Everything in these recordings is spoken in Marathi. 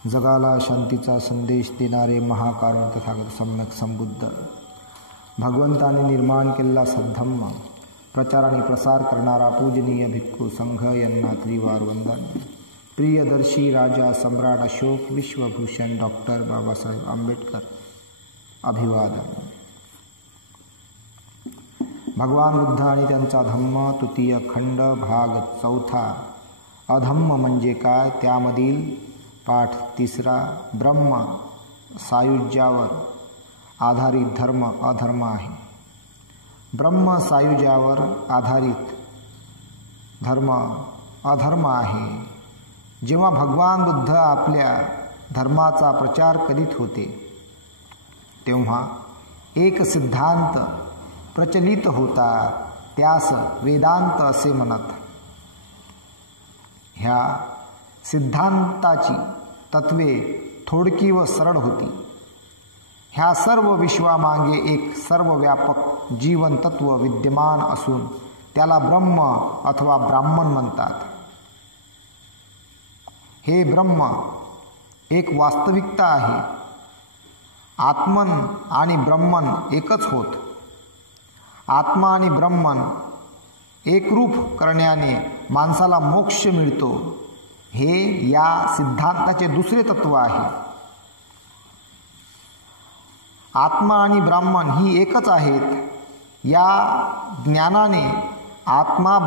जगाला शांतीचा संदेश देणारे महाकारुण तथागत सम्यक संबुद्ध भगवंताने निर्माण केलेला सद्धम्म प्रचार आणि प्रसार करणारा पूजनीय भिक्खू संघ यांना त्रिवार वंदन. प्रियदर्शी राजा सम्राट अशोक विश्वभूषण डॉक्टर बाबासाहेब आंबेडकर अभिवादन. भगवान बुद्ध आणि त्यांचा धम्म तृतीय खंड भाग चौथा. अधम्म म्हणजे काय, त्यामधील पाठ तिसरा. ब्रह्म सायुज्यावर आधारित धर्म अधर्म आहे. ब्रह्म सायुज्यावर आधारित धर्म अधर्म आहे. जेव्हा भगवान बुद्ध आपल्या धर्माचा प्रचार करीत होते तेव्हा एक सिद्धांत प्रचलित होता, त्यास वेदांत असे म्हणत. ह्या सिद्धांताची तत्वे थोडकी व सरळ होती. ह्या सर्व विश्वामागे एक सर्वव्यापक जीवन तत्व विद्यमान असून त्याला ब्रह्म अथवा ब्राह्मण म्हणतात. हे ब्रह्म एक वास्तविकता आहे. आत्मन आणि ब्रह्मन एकच होत. आत्मा आणि ब्रह्मन एकरूप करण्याने माणसाला मोक्ष मिळतो, हे या सिद्धांताचे दुसरे तत्व आहे. आत्मा आणि ब्राह्मण ही एकच आहेत. या ज्ञानाने आत्मा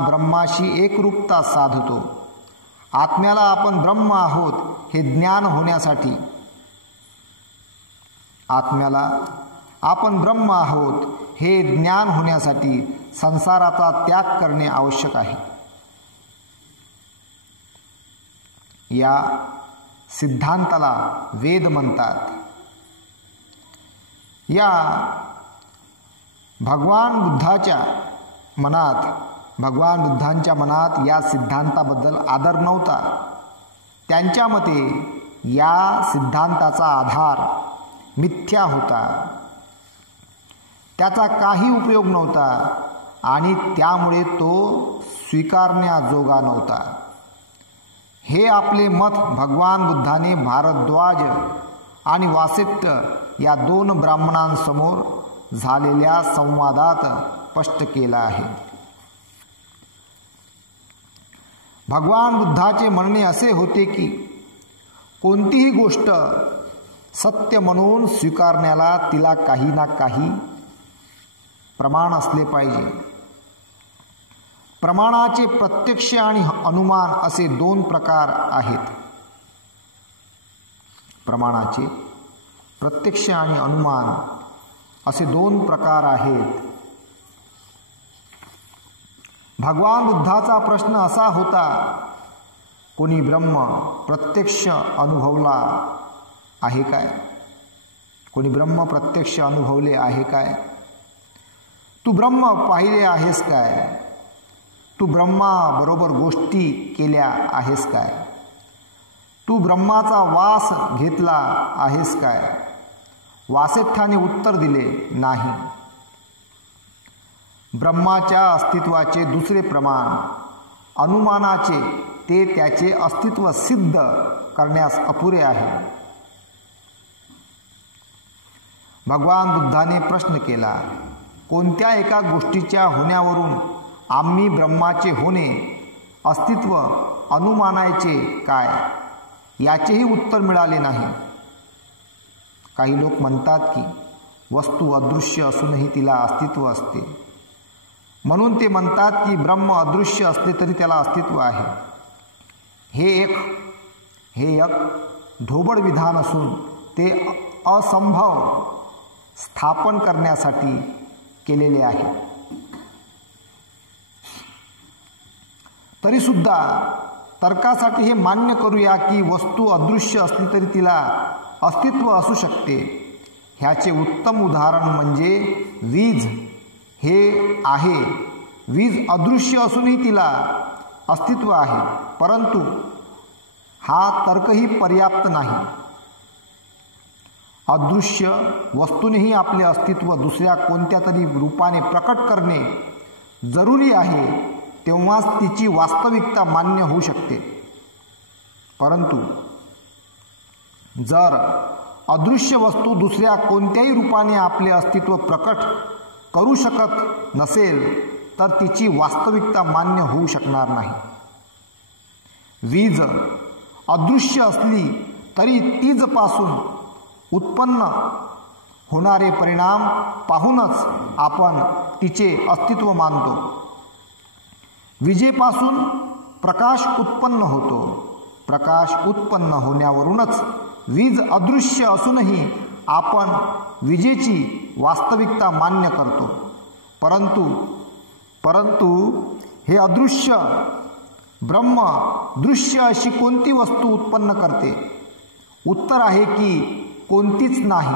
ब्रह्माशी एकरूपता साधतो. आत्म्याला आपण ब्रह्म आहोत हे ज्ञान होण्यासाठी, आत्म्याला आपण ब्रह्म आहोत हे ज्ञान होण्यासाठी संसाराचा त्याग करणे आवश्यक आहे. या सिद्धांताला वेद म्हणतात. या भगवान बुद्धांच्या मनात या सिद्धांताबद्दल आदर नव्हता. त्यांच्या मते या सिद्धांताचा आधार मिथ्या होता, त्याचा काही उपयोग नव्हता आणि त्यामुळे तो स्वीकारण्याजोगा नव्हता. हे आपले मत भगवान बुद्धाने भारद्वाज आणि वासिष्ठ या दोन ब्राह्मणांसमोर झालेल्या संवादात स्पष्ट केला आहे. भगवान बुद्धाचे म्हणणे असे होते की कोणतीही गोष्ट सत्य म्हणून स्वीकारण्याला तिला काही ना काही प्रमाण असले पाहिजे. प्रमाणाचे प्रत्यक्ष आणि अनुमान असे दोन प्रकार आहेत. प्रमाणाचे प्रत्यक्ष आणि अनुमान असे दोन प्रकार आहेत. भगवान बुद्धाचा प्रश्न असा होता, कोणी ब्रह्म प्रत्यक्ष अनुभवला आहे काय? कोणी ब्रह्म प्रत्यक्ष अनुभवले आहे काय? तू ब्रह्म पाहिले आहेस काय? तू ब्रह्माबरोबर गोष्टी केल्या आहेस काय? तू ब्रह्माचा वास घेतला आहेस काय? वासिष्ठाने उत्तर दिले, नाही. ब्रह्माच्या अस्तित्वाचे दुसरे प्रमाण अनुमानाचे ते त्याचे अस्तित्व सिद्ध करण्यास अपुरे आहे. भगवान बुद्धाने प्रश्न केला, कोणत्या एका गोष्टीच्या होण्यावरून आम्ही ब्रह्माचे होणे अस्तित्व अनुमानायचे काय? याचेही उत्तर मिळाले नाही. काही लोक म्हणतात की वस्तू अदृश्य असूनही तिला अस्तित्व असते, म्हणून ते म्हणतात की ब्रह्म अदृश्य असले तरी त्याला अस्तित्व आहे. हे एक ढोबळ विधान असून ते असंभव स्थापन करण्यासाठी केलेले आहे. तरीसुद्धा तर्कासाठी हे मान्य करूया की वस्तू अदृश्य असली तरी तिला अस्तित्व असू शकते. ह्याचे उत्तम उदाहरण म्हणजे वीज हे आहे. वीज अदृश्य असूनही तिला अस्तित्व आहे, परंतु हा तर्कही पर्याप्त नाही. अदृश्य वस्तूनेही आपले अस्तित्व दुसऱ्या कोणत्या तरी रूपाने प्रकट करणे जरुरी आहे, तेव्हाच तिची वास्तविकता मान्य होऊ शकते. परंतु जर अदृश्य वस्तू दुसऱ्या कोणत्याही रूपाने आपले अस्तित्व प्रकट करू शकत नसेल तर तिची वास्तविकता मान्य होऊ शकणार नाही. वीज अदृश्य असली तरी तीजपासून उत्पन्न होणारे परिणाम पाहूनच आपण तिचे अस्तित्व मानतो. विजेपासून प्रकाश उत्पन्न होतो. प्रकाश उत्पन्न होण्यावरूनच वीज अदृश्य असूनही आपण विजेची वास्तविकता मान्य करतो. परंतु हे अदृश्य ब्रह्म दृश्य अशी कोणती वस्तू उत्पन्न करते? उत्तर आहे की कोणतीच नाही.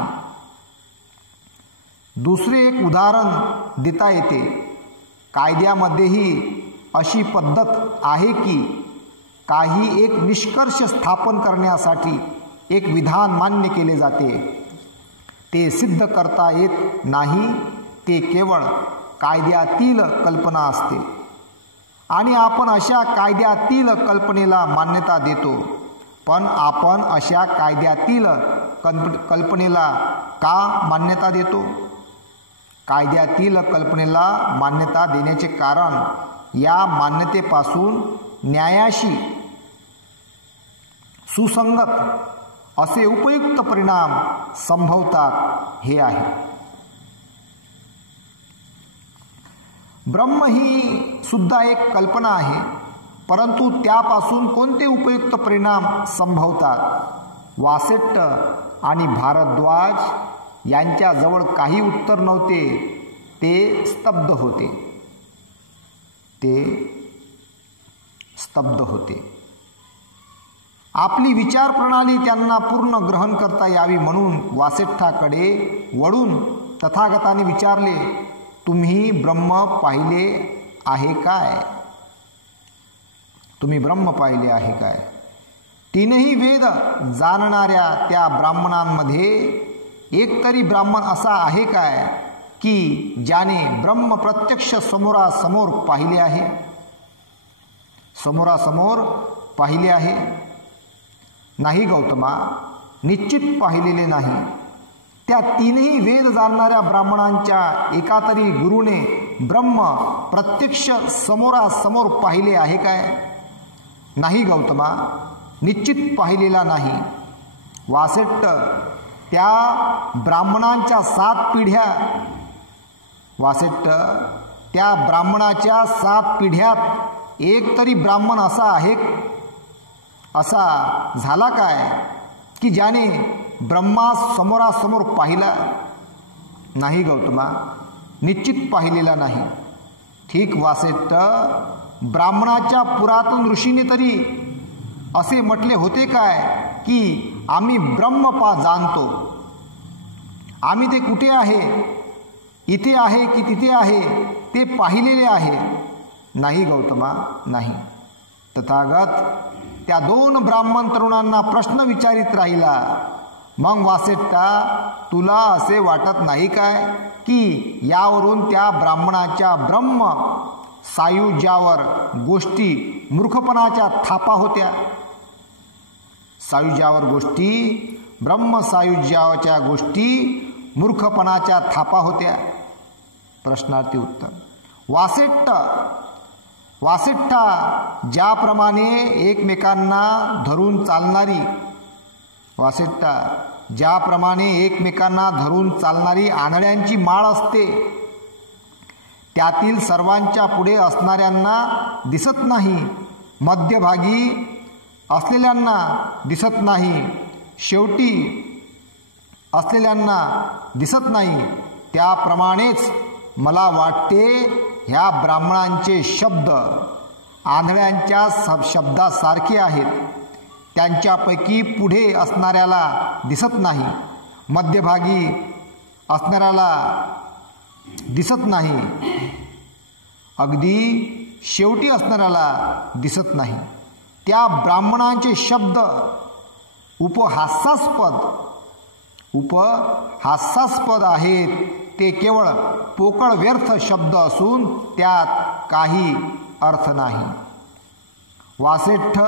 दुसरे एक उदाहरण देता येते. कायद्यामध्येही अशी पद्धत आहे की काही एक निष्कर्ष स्थापन करण्यासाठी एक विधान मान्य केले जाते. ते सिद्ध करता येत नाही. ते केवळ कायद्यातील कल्पना असते आणि आपण अशा कायद्यातील कल्पनेला मान्यता देतो. पण आपण अशा कायद्यातील कल्पनेला का मान्यता देतो? कायद्यातील कल्पनेला मान्यता देण्याचे कारण या मान्यतेपासून न्यायाशी सुसंगत असे उपयुक्त परिणाम संभवतात हे आहे. ब्रह्म ही सुद्धा एक कल्पना आहे, परंतु त्यापासून कोणते उपयुक्त परिणाम संभवतात? वासेट्ट आणि भारद्वाज यांच्याजवळ काही उत्तर नव्हते. ते स्तब्ध होते. आपली विचार प्रणाली त्यांना पूर्ण ग्रहण करता यावी म्हणून वासेट्टाकडे वळून तथागताने विचारले, तुम्ही ब्रह्म पाहिले आहे काय? तुम्ही ब्रह्म पाहिले आहे काय? तीनही वेद जाणणाऱ्या त्या ब्राह्मणांमध्ये एकतरी ब्राह्मण असा आहे काय की ज्याने ब्रह्म प्रत्यक्ष समोरासमोर पाहिले आहे? समोरासमोर पाहिले आहे? नाही गौतमा, निश्चित पाहिलेले नाही. त्या तीनही वेद जाणणाऱ्या ब्राह्मणांच्या एका तरी गुरुने ब्रह्म प्रत्यक्ष समोरासमोर पाहिले आहे काय? नाही गौतमा, निश्चित पाहिलेला नाही. वासेट्ट, त्या ब्राह्मणांच्या 7 पिढ्या त्या ब्राह्मणाच्या 7 पिढ्यात एक तरी ब्राह्मण असा झाला काय की ज्याने ब्रह्मा समोरासमोर पाहिला? नाही गौतमा, निश्चित पाहिलेला नाही. ठीक वासेट्ट, ब्राह्मणाच्या पुरातन ऋषीने तरी असे म्हटले होते काय की आम्ही ब्रह्म जाणतो. आम्ही ते कुठे आहे, इथे आहे की तिथे आहे ते पाहिलेले आहे? नाही गौतमा, नाही. तथागत त्या 2 ब्राह्मण तरुणांना प्रश्न विचारित राहिला, मग वासेट्टा, तुला असे वाटत नाही काय की यावरून त्या ब्राह्मणाच्या ब्रह्म सायुज्यावर गोष्टी मूर्खपणाच्या थापा होत्या? सायुज्यावर गोष्टी, ब्रह्म सायुज्याच्या गोष्टी मूर्खपणाच्या थापा होत्या? प्रश्नार्थी उत्तर. वासेट्टा, ज्याप्रमाणे एकमेकांना धरून चालणारी आंधळ्यांची माळ असते, त्यातील सर्वांच्या पुढे असणाऱ्यांना दिसत नाही, मध्यभागी असलेल्यांना दिसत नाही, शेवटी असलेल्यांना दिसत नाही, त्याप्रमाणेच मला वाटते ह्या ब्राह्मणांचे शब्द आंधळ्यांच्या शब्दासारखे आहेत. त्यांच्यापैकी पुढे असणाऱ्याला दिसत नाही, मध्यभागी असणाऱ्याला दिसत नाही, अगदी शेवटी असणाऱ्याला दिसत नाही. त्या ब्राह्मणांचे शब्द उपहास्यास्पद आहेत. ते केवळ पोकळ व्यर्थ शब्द असून त्यात काही अर्थ नाही. वासेट्ट,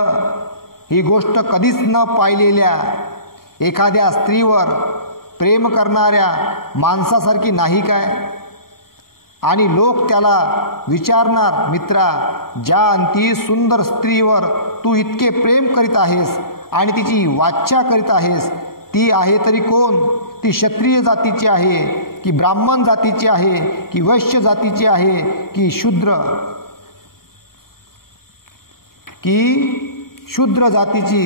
ही गोष्ट कधीच न पाहिलेल्या एखाद्या स्त्रीवर प्रेम करणाऱ्या माणसासारखी नाही काय? आणि लोक त्याला विचारणार, मित्रा, ज्या अंती सुंदर स्त्रीवर तू इतके प्रेम करीत आहेस आणि तिची वाच्छा करीत आहेस, ती आहे तरी कोण? ती क्षत्रिय जातीची आहे की ब्राह्मण जातीची आहे की वैश्य जातीची आहे की शूद्र जातीची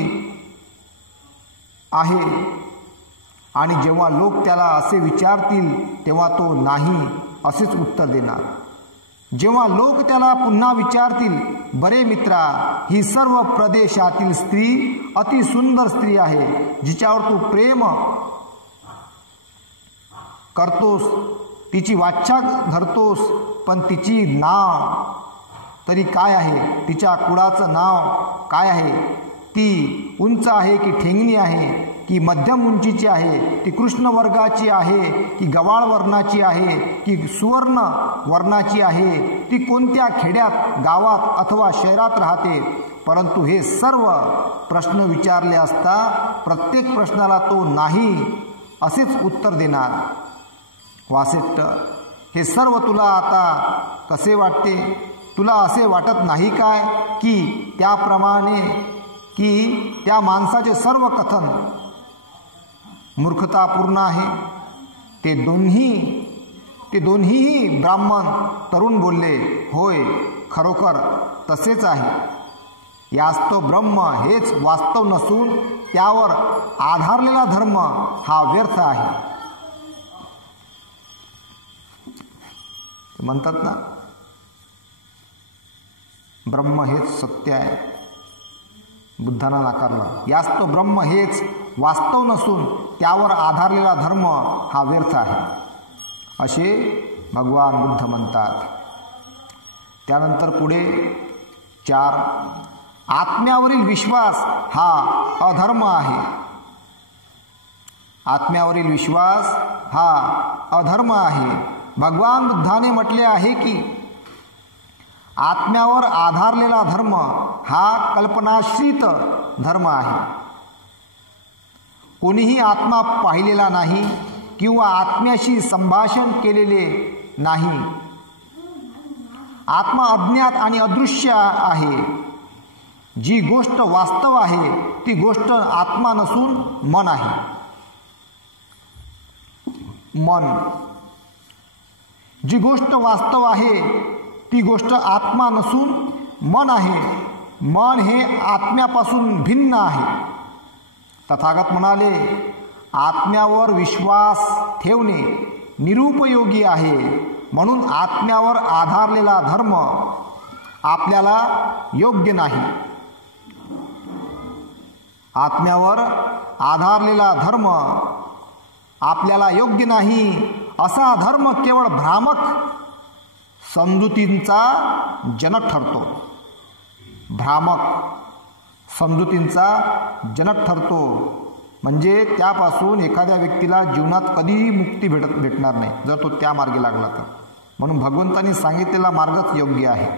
आहे? आणि जेव्हा लोक त्याला असे विचारतील तेव्हा तो नाही असेच उत्तर देणार. जेव्हा लोक त्याला पुन्हा विचारतील, बरे मित्रा, ही सर्व प्रदेशातील स्त्री अतिसुंदर स्त्री आहे, जिच्यावर तू प्रेम करतोस, तिची वाच्छा धरतोस, पण तिची नाव तरी काय आहे? तिच्या कुळाचं नाव काय आहे? ती उंच आहे की ठेंगणी आहे की मध्यम उंचीची आहे? ती कृष्ण वर्गाची आहे की गवाळ वर्णाची आहे की सुवर्ण वर्णाची आहे? ती कोणत्या खेड्यात, गावात अथवा शहरात राहते? परंतु हे सर्व प्रश्न विचारले असता प्रत्येक प्रश्नाला तो नाही असेच उत्तर देणार. वासिष्ठ, हे सर्व तुला आता कसे वाटते? तुला असे वाटत नाही काय की त्याप्रमाणे की त्या माणसाचे सर्व कथन मूर्खतापूर्ण आहे? ते दोन्हीही ब्राह्मण तरुण बोलले, होय, खरोखर तसेच आहे. यास्तव ब्रह्म हेच वास्तव नसून त्यावर आधारलेला धर्म हा व्यर्थ आहे. म्हणतात ना, ब्रह्म हेच सत्य आहे. बुद्धांना नाकारलं. यास्तव ब्रह्म हेच वास्तव नसून त्यावर आधारलेला धर्म हा व्यर्थ आहे, असे भगवान बुद्ध म्हणतात. त्यानंतर पुढे 4, आत्म्यावरील विश्वास हा अधर्म आहे. आत्म्यावरील विश्वास हा अधर्म आहे. भगवान बुद्धाने म्हटले आहे की आत्म्यावर आधारलेला धर्म हा कल्पनाश्रित धर्म आहे. कोणीही आत्मा पाहिलेला नाही किंवा आत्म्याशी संभाषण केलेले नाही. आत्मा अज्ञात आणि अदृश्य आहे. जी गोष्ट वास्तव आहे ती गोष्ट आत्मा नसून मन आहे. मन, जी गोष्ट वास्तव आहे ती गोष्ट आत्मा नसून मन आहे. मन हे आत्म्यापासून भिन्न आहे. तथागत म्हणाले, आत्म्यावर विश्वास ठेवणे निरुपयोगी आहे. म्हणून आत्म्यावर आधारलेला धर्म आपल्याला योग्य नाही. आत्म्यावर आधारलेला धर्म आपल्याला योग्य नाही. असा धर्म केवळ भ्रामक समजुतींचा जनक ठरतो. भ्रामक समजुतींचा जनक ठरतो. म्हणजे त्यापासून एखाद्या व्यक्तीला जीवनात कधीही मुक्ती भेटणार नाही जर तो त्या मार्गी लागला तर. म्हणून भगवंतांनी सांगितलेला मार्गच योग्य आहे.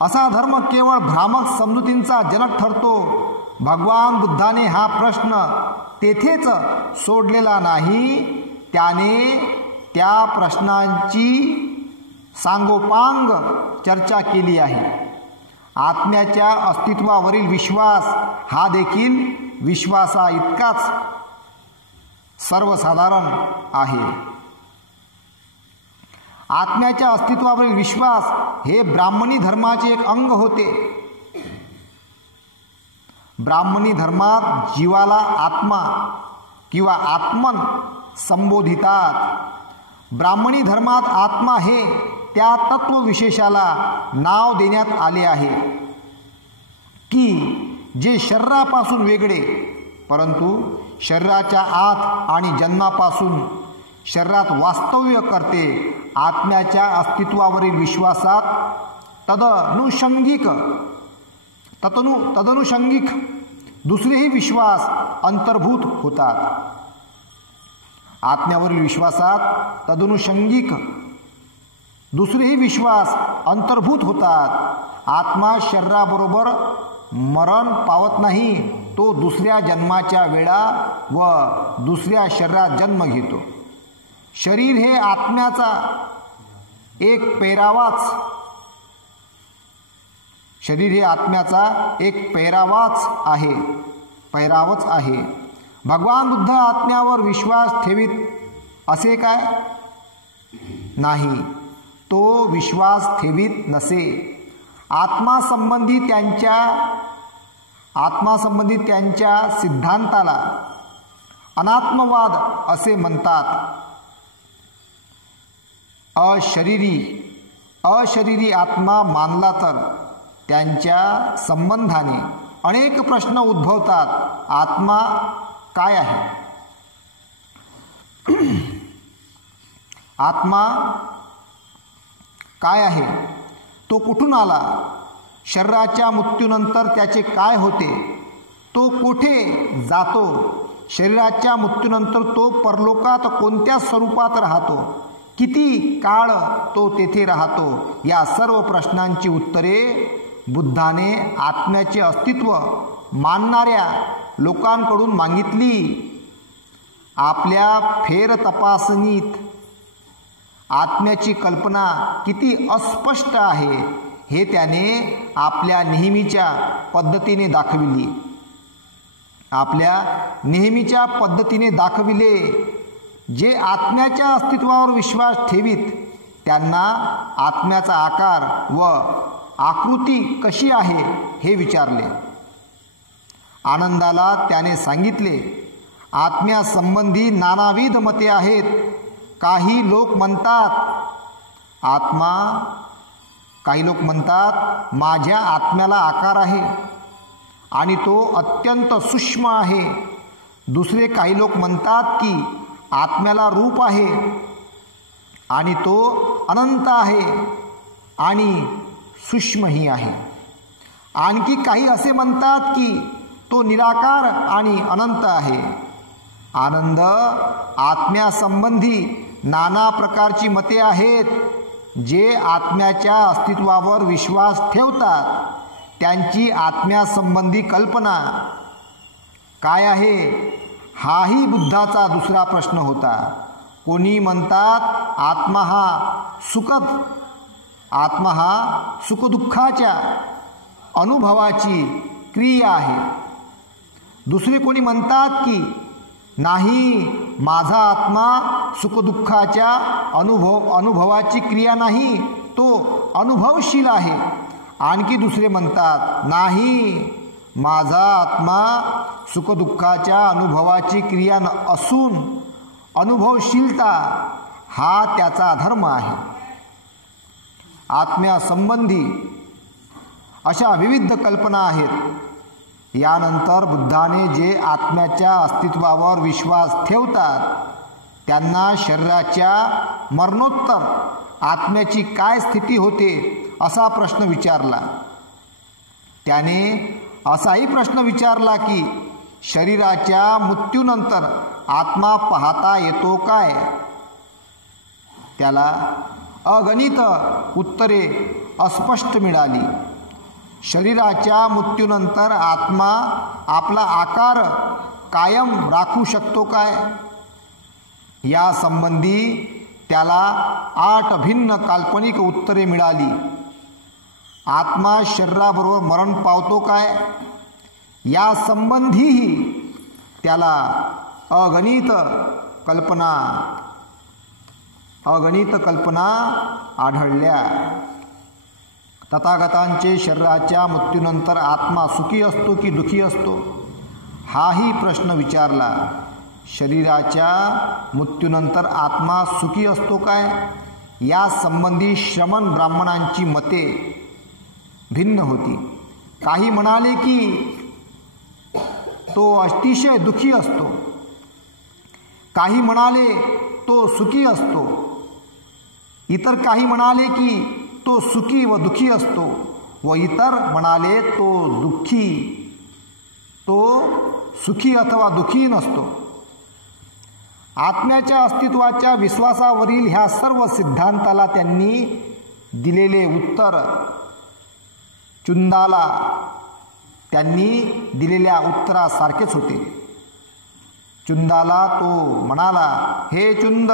असा धर्म केवळ भ्रामक समजुतींचा जनक ठरतो. भगवान बुद्धाने हा प्रश्न तेथेच सोडलेला नाही. त्याने त्या प्रश्नांची सांगोपांग चर्चा केली आहे. आत्म्याच्या अस्तित्वावरील विश्वास हा देखील विश्वासा इतकाच सर्वसाधारण आहे. आत्म्याच्या अस्तित्वावरील विश्वास हे ब्राह्मणी धर्माचे एक अंग होते. ब्राह्मणी धर्मात जीवाला आत्मा किंवा आत्मन संबोधितात. ब्राह्मणी धर्मात आत्मा हे त्या तत्वविशेषाला नाव देण्यात आले आहे की जे शरीरापासून वेगळे, परंतु शरीराच्या आत आणि जन्मापासून शरीरात वास्तव्य करते. आत्म्याच्या अस्तित्वावरील विश्वासात तदनुषंगिक दुसरेही विश्वास अंतर्भूत होतात. आत्म्यावरील विश्वासात तदनुषंगिक दुसरेही विश्वास अंतर्भूत होतात. आत्मा शरीराबरोबर मरण पावत नाही, तो दुसऱ्या जन्माच्या वेळा व दुसऱ्या शरीरात जन्म घेतो. शरीर हे आत्म्याचा एक पैरावाच आहे. भगवान बुद्ध आत्म्यावर विश्वास ठेवीत असे काय? नाही, तो विश्वास ठेवीत नसे. आत्मासंबंधी त्यांच्या सिद्धांताला अनात्मवाद असे म्हणतात. अशरीरी आत्मा मानला तर त्यांच्या संबंधाने अनेक प्रश्न उद्भवतात. आत्मा काय आहे? आत्मा काय आहे? तो कुठून आला? शरीराच्या मृत्यूनंतर त्याचे काय होते? तो कोठे जातो? शरीराच्या मृत्यूनंतर तो परलोकात कोणत्या स्वरूपात राहतो? किती काळ तो तेथे राहतो? या सर्व प्रश्नांची उत्तरे बुद्धाने आत्म्याचे अस्तित्व मानणाऱ्या लोकांकडून मागितली. आपल्या फेरतपासणीत आत्म्याची कल्पना किती अस्पष्ट आहे हे त्याने आपल्या नेहमीच्या पद्धतीने दाखविले. जे आत्म्याच्या अस्तित्वावर विश्वास ठेवीत त्यांना आत्म्याचा आकार व आकृती कशी आहे हे विचारले. आनंदाला त्याने सांगितले, आत्म्यासंबंधी नानाविध मते आहेत. काही लोक म्हणतात माझ्या आत्म्याला आकार आहे आणि तो अत्यंत सूक्ष्म आहे. दुसरे काही लोक म्हणतात की आत्म्याला रूप आहे आणि तो अनंत आहे आणि सूक्ष्मही आहे. आणखी काही असे म्हणतात की तो निराकार आणि अनंत आहे. आनंद, आत्म्यासंबंधी नाना प्रकारची मते आहेत. जे आत्म्याच्या अस्तित्वावर विश्वास ठेवतात त्यांची आत्म्यासंबंधी कल्पना काय आहे हाही बुद्धाचा दुसरा प्रश्न होता. कोणी म्हणतात आत्मा हा सुखदुःखाच्या अनुभवाची क्रिया आहे. दुसरे कोणी म्हणतात की नाही, माझा आत्मा सुखदुःखाच्या अनुभवाची क्रिया नाही, तो अनुभवशील आहे. आणखी दुसरे म्हणतात नाही, माझा आत्मा सुखदुःखाच्या अनुभवाची क्रिया असून अनुभवशीलता हा त्याचा धर्म आहे. आत्म्यासंबंधी अशा विविध कल्पना आहेत. यानंतर बुद्धाने जे आत्म्याच्या अस्तित्वावर विश्वास ठेवतात त्यांना शरीराच्या मरणोत्तर आत्म्याची काय स्थिती होते असा प्रश्न विचारला. त्याने असाही प्रश्न विचारला की शरीराच्या मृत्यूनंतर आत्मा पाहता येतो काय? त्याला अगणित उत्तरे अस्पष्ट मिळाली. शरीराच्या मृत्यूनंतर आत्मा आपला आकार कायम राखू शकतो काय? या संबंधी त्याला 8 भिन्न काल्पनिक उत्तरे मिळाली. आत्मा शरीराबरोबर मरण पावतो काय? या संबंधीही त्याला अगणित कल्पना आढळल्या. तथागतांचे शरीराच्या मृत्यूनंतर आत्मा सुखी असतो की दुःखी असतो हाही प्रश्न विचारला. शरीराच्या मृत्यूनंतर आत्मा सुखी असतो काय? या संबंधी श्रमण ब्राह्मणांची मते भिन्न होती. काही म्हणाले की तो अतिशय दुःखी असतो, काही म्हणाले तो सुखी असतो, इतर काही म्हणाले की तो सुखी व दुःखी असतो व इतर म्हणाले तो सुखी अथवा दुःखी नसतो. आत्म्याच्या अस्तित्वाच्या विश्वासावरील ह्या सर्व सिद्धांताला त्यांनी दिलेले उत्तर चुंदाला त्यांनी दिलेल्या उत्तरासारखेच होते. चुंदाला तो म्हणाला, हे चुंद,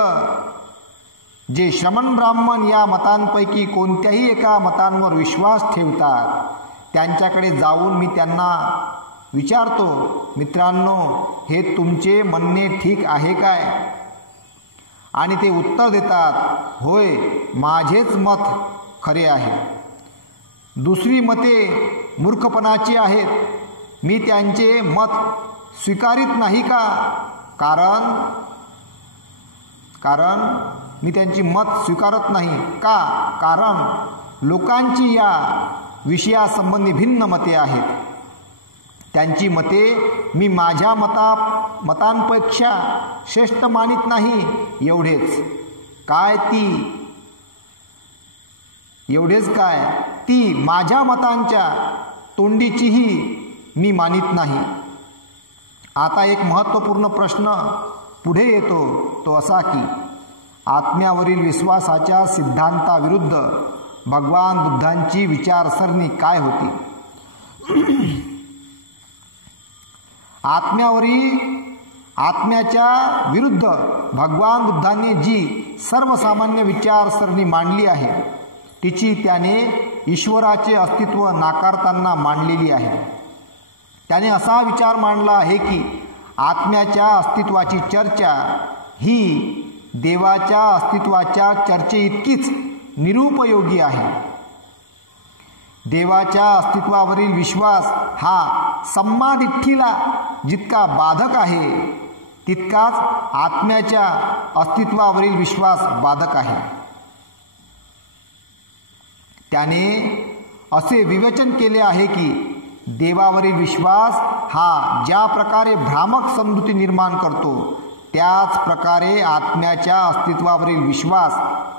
जे श्रमण ब्राह्मण या मतांपैकी कोणत्याही एका मतांवर विश्वास ठेवतात त्यांच्याकडे जाऊन मी त्यांना विचारतो, मित्रांनो, हे तुमचे म्हणणे ठीक आहे काय? आणि ते उत्तर देतात, होय, माझेच मत खरे आहे. दुसरी मते मूर्खपणाची आहेत. मी त्यांचे मत स्वीकारित नाही का? कारण मी त्यांची मत स्वीकारत नाही का? कारण लोकांची या विषयासंबंधी भिन्न मते आहेत. त्यांची मते मी माझ्या मतांपेक्षा श्रेष्ठ मानित नाही. एवढेच काय ती माझ्या मतांच्या तोंडीचीही मी मानित नाही. आता एक महत्त्वपूर्ण प्रश्न पुढे येतो, तो असा की आत्म्यावरील विश्वासाच्या सिद्धांताविरुद्ध भगवान बुद्धांची विचारसरणी काय होती? आत्म्याच्या विरुद्ध भगवान बुद्धांनी जी सर्वसामान्य विचारसरणी मांडली आहे तिची त्याने ईश्वराचे अस्तित्व नाकारताना मांडलेली आहे. त्याने असा विचार मांडला आहे की आत्म्याच्या अस्तित्वाची चर्चा ही देवाच्या अस्तित्वाच्या चर्चेइतकीच निरुपयोगी आहे. देवाच्या अस्तित्वावरील विश्वास हा सम्मादिठ्ठीला जितका बाधक आहे तितकाच आत्म्याच्या अस्तित्वावरील विश्वास बाधक आहे. त्याने असे विवेचन केले आहे की देवावरील विश्वास हा ज्या प्रकारे भ्रामक समजुती निर्माण करतो त्याच प्रकारे आत्म्याच्या अस्तित्वावरील विश्वास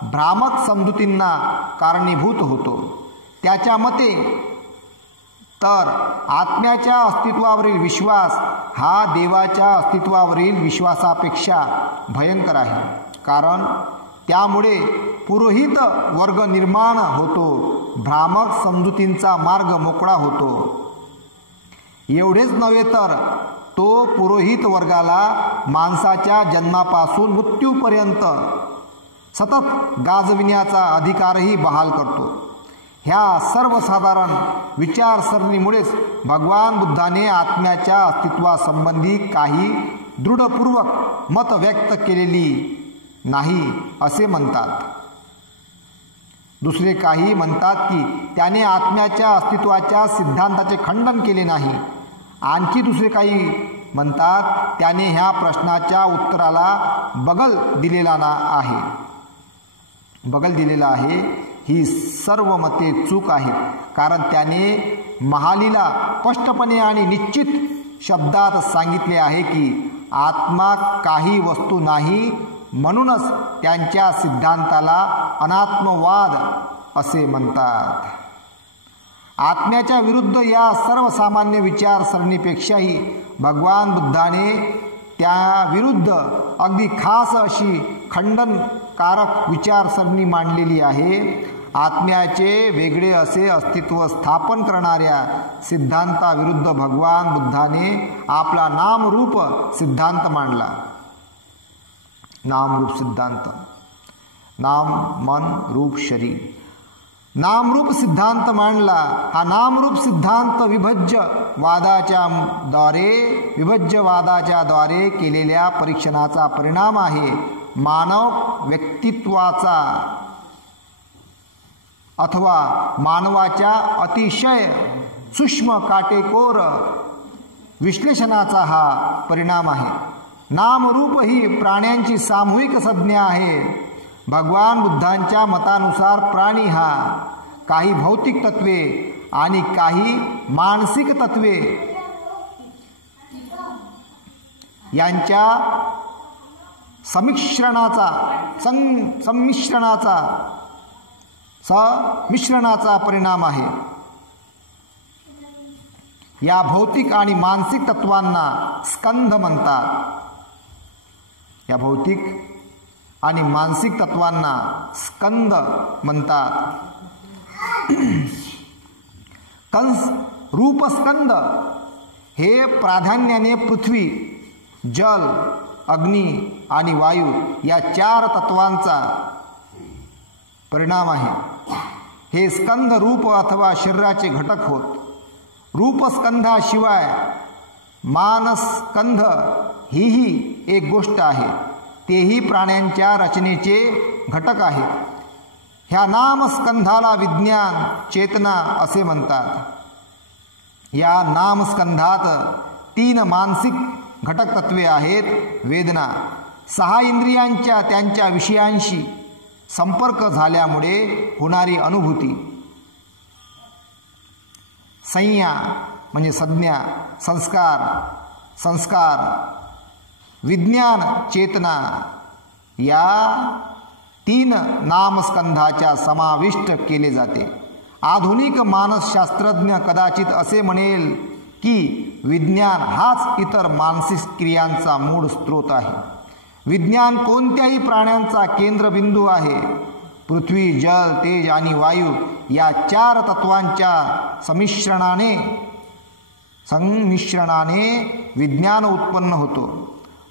भ्रामक समजुतींना कारणीभूत होतो. त्याच्या मते तर आत्म्याच्या अस्तित्वावरील विश्वास हा देवाच्या अस्तित्वावरील विश्वासापेक्षा भयंकर आहे. कारण त्यामुळे पुरोहित वर्ग निर्माण होतो, भ्रामक समजुतींचा मार्ग मोकळा होतो. एवढेच नव्हे तर तो पुरोहित वर्गाला माणसाच्या जन्मापासून मृत्यूपर्यंत सतत गाजविण्याचा अधिकारही बहाल करतो. ह्या सर्वसाधारण विचारसरणीमुळेच भगवान बुद्धाने आत्म्याच्या अस्तित्वासंबंधी काही दृढपूर्वक मत व्यक्त केलेली नाही असे म्हणतात. दुसरे काही म्हणतात की त्याने आत्म्याच्या अस्तित्वाच्या सिद्धांताचे खंडन केले नाही. आणखी दुसरे काही म्हणतात त्याने ह्या प्रश्नाच्या उत्तराला बगल दिलेला आहे. ही सर्व मते चूक आहेत. कारण त्याने महालीला स्पष्टपणे आणि निश्चित शब्दात सांगितले आहे की आत्मा काही वस्तू नाही, म्हणूनच त्यांच्या सिद्धांताला अनात्मवाद असे म्हणतात. आत्म्याच्या विरुद्ध या सर्वसामान्य विचारसरणीपेक्षाही भगवान बुद्धाने त्याविरुद्ध अगदी खास अशी खंडनकारक विचारसरणी मांडलेली आहे. आत्म्याचे वेगळे असे अस्तित्व स्थापन करणाऱ्या सिद्धांताविरुद्ध भगवान बुद्धाने आपला नामरूप सिद्धांत मांडला. नामरूप सिद्धांत, नाम, मन, रूप, शरीर, नामरूप सिद्धांत मांडला. हा नामरूप सिद्धांत विभज्यवादाच्या द्वारे केलेल्या परीक्षणाचा परिणाम आहे. मानव व्यक्तित्वाचा अथवा मानवाच्या अतिशय सूक्ष्म काटेकोर विश्लेषणाचा हा परिणाम आहे. नामरूप ही प्राण्यांची सामूहिक संज्ञा आहे. भगवान बुद्धांच्या मतानुसार प्राणी हा काही भौतिक तत्वे आणि काही मानसिक तत्वे यांच्या संमिश्रणाचा परिणाम आहे. या भौतिक आणि मानसिक तत्वांना स्कंध म्हणतात. या भौतिक आणि मानसिक तत्वांना स्कंद म्हणतात. कंस रूपस्कंध हे प्राधान्याने पृथ्वी, जल, अग्नी आणि वायू या 4 तत्वांचा परिणाम आहे. हे स्कंध रूप अथवा शरीराचे घटक होत. रूपस्कंधाशिवाय मानस्कंध हीही एक गोष्ट आहे. तेही प्राण्यांच्या रचनेचे घटक आहेत. ह्या नामस्कंधाला विज्ञान, चेतना असे म्हणतात. या नामस्कंधात 3 मानसिक घटक तत्वे आहेत. वेदना, 6 इंद्रियांच्या त्यांच्या विषयांशी संपर्क झाल्यामुळे होणारी अनुभूती. संज्ञा म्हणजे संज्ञा, संस्कार, विज्ञान, चेतना या 3 नामस्कंधाच्या समाविष्ट केले जाते. आधुनिक मानसशास्त्रज्ञ कदाचित असे म्हणेल की विज्ञान हाच इतर मानसिक क्रियांचा मूळ स्रोत आहे. विज्ञान कोणत्याही प्राण्यांचा केंद्रबिंदू आहे. पृथ्वी, जल, तेज आणि वायू या 4 तत्वांच्या संमिश्रणाने विज्ञान उत्पन्न होतो.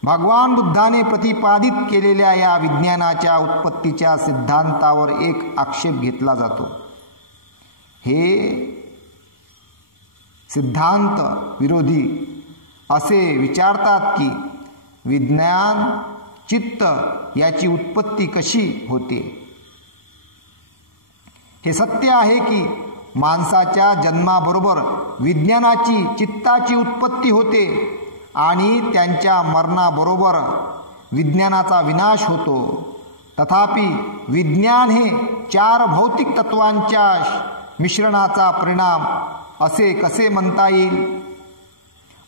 भगवान बुद्धाने प्रतिपादित केलेल्या या विज्ञानाच्या उत्पत्तीच्या सिद्धांतावर एक आक्षेप घेतला जातो. हे सिद्धांत विरोधी असे विचारतात की विज्ञान, चित्त याची उत्पत्ती कशी होते. हे सत्य आहे की माणसाच्या जन्माबरोबर विज्ञानाची, चित्ताची उत्पत्ती होते आणि त्यांच्या मरणाबरोबर विज्ञानाचा विनाश होतो. तथापि विज्ञान हे 4 भौतिक तत्वांच्या मिश्रणाचा परिणाम असे कसे म्हणता येईल.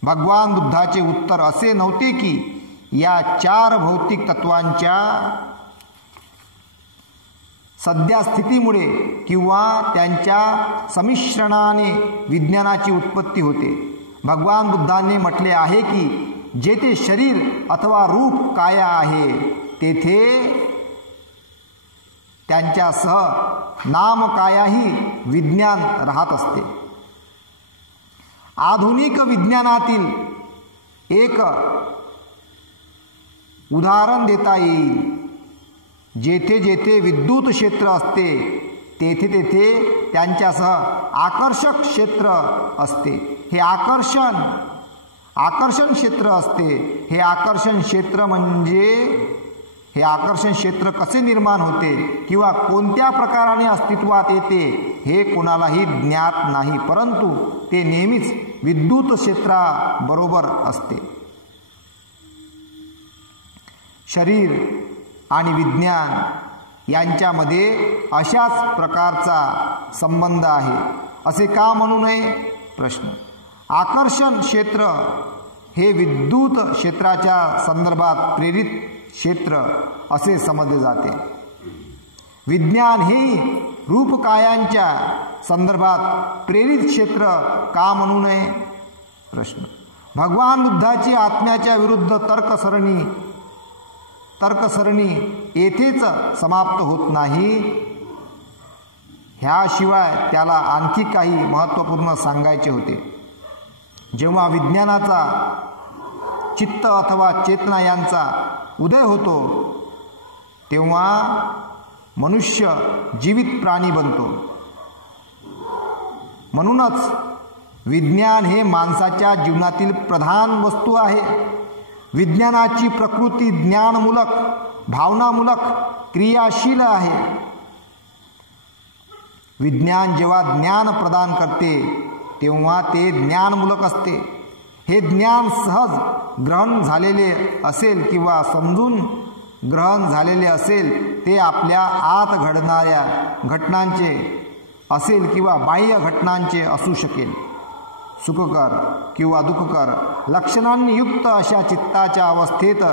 भगवान बुद्धाचे उत्तर असे नव्हते की या 4 भौतिक तत्वांच्या सध्या स्थितीमुळे किंवा त्यांच्या संमिश्रणाने विज्ञानाची उत्पत्ती होते. भगवान बुद्धांनी म्हटले आहे की जेथे शरीर अथवा रूप काया आहे तेथे त्यांच्यासह नामकायाही विज्ञान राहत असते. आधुनिक विज्ञानातील एक उदाहरण देता येईल. जेथे जेथे विद्युत क्षेत्र असते तेथे तेथे त्यांच्यासह आकर्षक क्षेत्र असते. हे आकर्षण क्षेत्र असते. हे आकर्षण क्षेत्र कसे निर्माण होते किंवा कोणत्या प्रकाराने अस्तित्वात येते हे कोणालाही ज्ञात नाही, परंतु ते नेहमीच विद्युत क्षेत्राबरोबर असते. शरीर आणि विज्ञान यांच्यामध्ये अशाच प्रकारचा संबंध आहे असे का म्हणू नये. प्रश्न. आकर्षण क्षेत्र हे विद्युत क्षेत्राच्या संदर्भात प्रेरित क्षेत्र असे समजले जाते. विज्ञान हेही रूपकायांच्या संदर्भात प्रेरित क्षेत्र का म्हणू नये. प्रश्न. भगवान बुद्धाची आत्म्याच्या विरुद्ध तर्कसरणी येथेच समाप्त होत नाही. ह्याशिवाय त्याला आणखी काही महत्त्वपूर्ण सांगायचे होते. जेव्हा विज्ञानाचा, चित्त अथवा चेतना यांचा उदय होतो तेव्हा मनुष्य जीवित प्राणी बनतो. म्हणूनच विज्ञान हे माणसाच्या जीवनातील प्रधान वस्तू आहे. विज्ञानाची प्रकृती ज्ञानमूलक, भावनामूलक, क्रियाशील आहे. विज्ञान जेव्हा ज्ञान प्रदान करते तेव्हा ते ज्ञानमूलक असते. हे ज्ञान सहज ग्रहण झालेले असेल किंवा समजून ग्रहण झालेले असेल, ते आपल्या आत घडणाऱ्या घटनांचे असेल किंवा बाह्य घटनांचे असू शकेल. सुखकर किंवा दुःखकर लक्षणांनी युक्त अशा चित्ताच्या अवस्थेत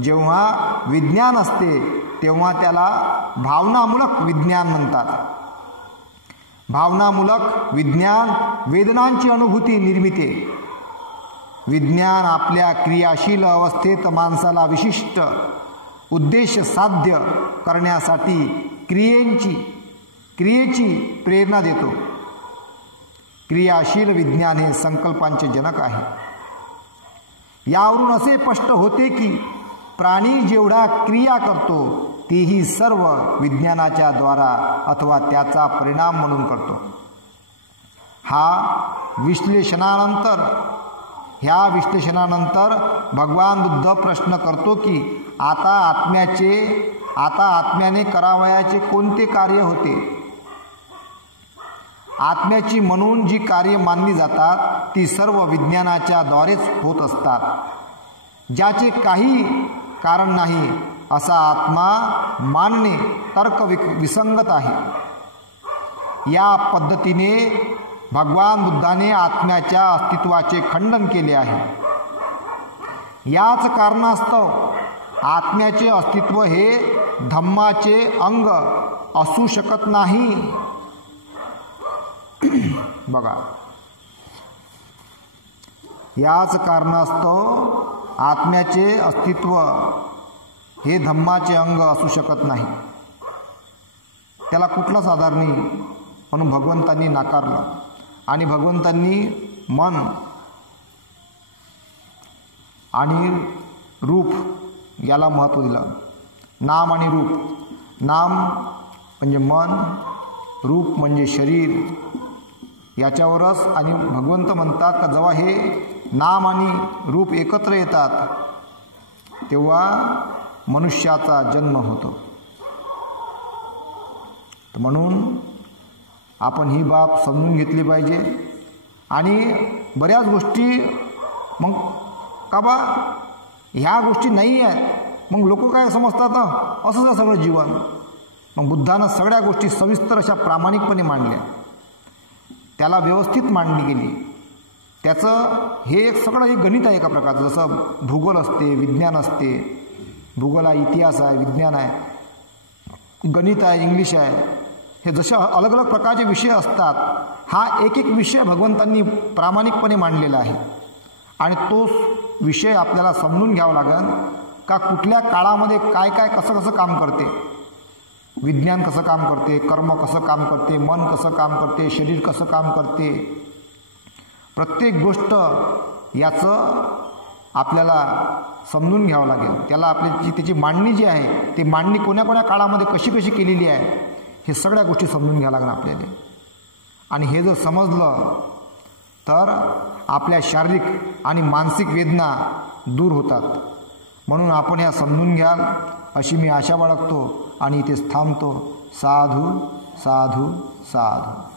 जेव्हा विज्ञान असते तेव्हा त्याला भावनामूलक विज्ञान म्हणतात. भावनामूलक विज्ञान वेदनांची अनुभूती निर्मिते. विज्ञान आपल्या क्रियाशील अवस्थेत माणसाला विशिष्ट उद्देश साध्य करण्यासाठी क्रियेची प्रेरणा देतो. क्रियाशील विज्ञान हे संकल्पांचे जनक आहे. यावरून असे स्पष्ट होते की प्राणी जेवढा क्रिया करतो तेही सर्व विज्ञानाच्या द्वारा अथवा त्याचा परिणाम म्हणून करतो. ह्या विश्लेषणानंतर भगवान बुद्ध प्रश्न करतो की आता आत्म्याने करावयाचे कोणते कार्य होते. आत्म्याची म्हणून जी कार्य मानली जातात ती सर्व विज्ञानाच्या द्वारेच होत असतात. ज्याचे काही कारण नाही असा आत्मा मानणे तर्क विसंगत आहे. या पद्धतीने भगवान बुद्धाने आत्म्याच्या अस्तित्वाचे खंडन केले आहे. याच कारणास्तव आत्म्याचे अस्तित्व हे धम्माचे अंग असू शकत नाही. बघा, याच कारणास्तव आत्म्याचे अस्तित्व हे धम्माचे अंग असू शकत नाही. त्याला कुठलाच आधार नाही म्हणून भगवंतांनी नाकारलं. आणि भगवंतांनी मन आणि रूप याला महत्त्व दिलं. नाम आणि रूप. नाम म्हणजे मन, रूप म्हणजे शरीर. याच्यावरच आणि भगवंत म्हणतात का जेव्हा हे नाम आणि रूप एकत्र येतात तेव्हा मनुष्याचा जन्म होतो. म्हणून आपण ही बाब समजून घेतली पाहिजे. आणि बऱ्याच गोष्टी मग का बा ह्या गोष्टी नाही आहेत मग लोक काय समजतात असंच आहे सगळं जीवन. मग बुद्धानं सगळ्या गोष्टी सविस्तर अशा प्रामाणिकपणे मांडल्या, त्याला व्यवस्थित मांडणी केली. त्याचं हे एक सगळं एक गणित आहे एका प्रकारचं. जसं भूगोल असते, विज्ञान असते, भूगोल आहे, इतिहास आहे, विज्ञान आहे, गणित आहे, इंग्लिश आहे, हे जसे अलग अलग प्रकारचे विषय असतात हा एक एक विषय भगवंतांनी प्रामाणिकपणे मांडलेला आहे. आणि तो विषय आपल्याला समजून घ्यावा लागेल का कुठल्या काळामध्ये काय काय कसं कसं काम करते. विज्ञान कसं काम करते, कर्म कसं काम करते, मन कसं काम करते, शरीर कसं काम करते. प्रत्येक गोष्ट याचं आपल्याला समजून घ्यावं लागेल. त्याला आपली त्याची मांडणी जी आहे ती मांडणी कोण्या कोण्या काळामध्ये कशी कशी केलेली आहे हे सगळ्या गोष्टी समजून घ्यावं लागणार आपल्याला. आणि हे जर समजलं तर आपल्या शारीरिक आणि मानसिक वेदना दूर होतात. म्हणून आपण ह्या समजून घ्याल अशी मी आशा बाळगतो आणि इथेच थांबतो. साधू साधू साधू.